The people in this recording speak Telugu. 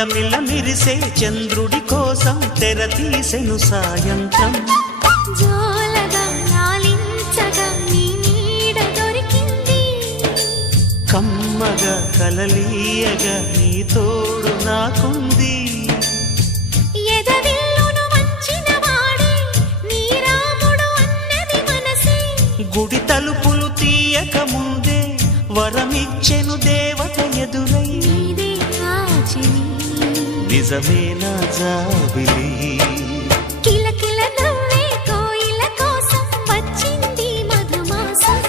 మిలమిల మిరిసే చంద్రుడి కోసం తెర తీసెను సాయంత్రం. జోలగా లాలించగా నీ నీడ దొరికింది, కమ్మగా కలలీయగా నీ తోడు నాకుంది. ఎదవిల్లును వంచిన వాడే నీ రాముడు అన్నది మనసే, గుడి తలుపులు తీయక ముందే వరమిచ్చెను దేవత ఎదురై. నీదే ఆచిని నిజమే నా జాబిలి, కిలకిల నవ్వే కోయిల కోసం వచ్చింది మధుమాసం.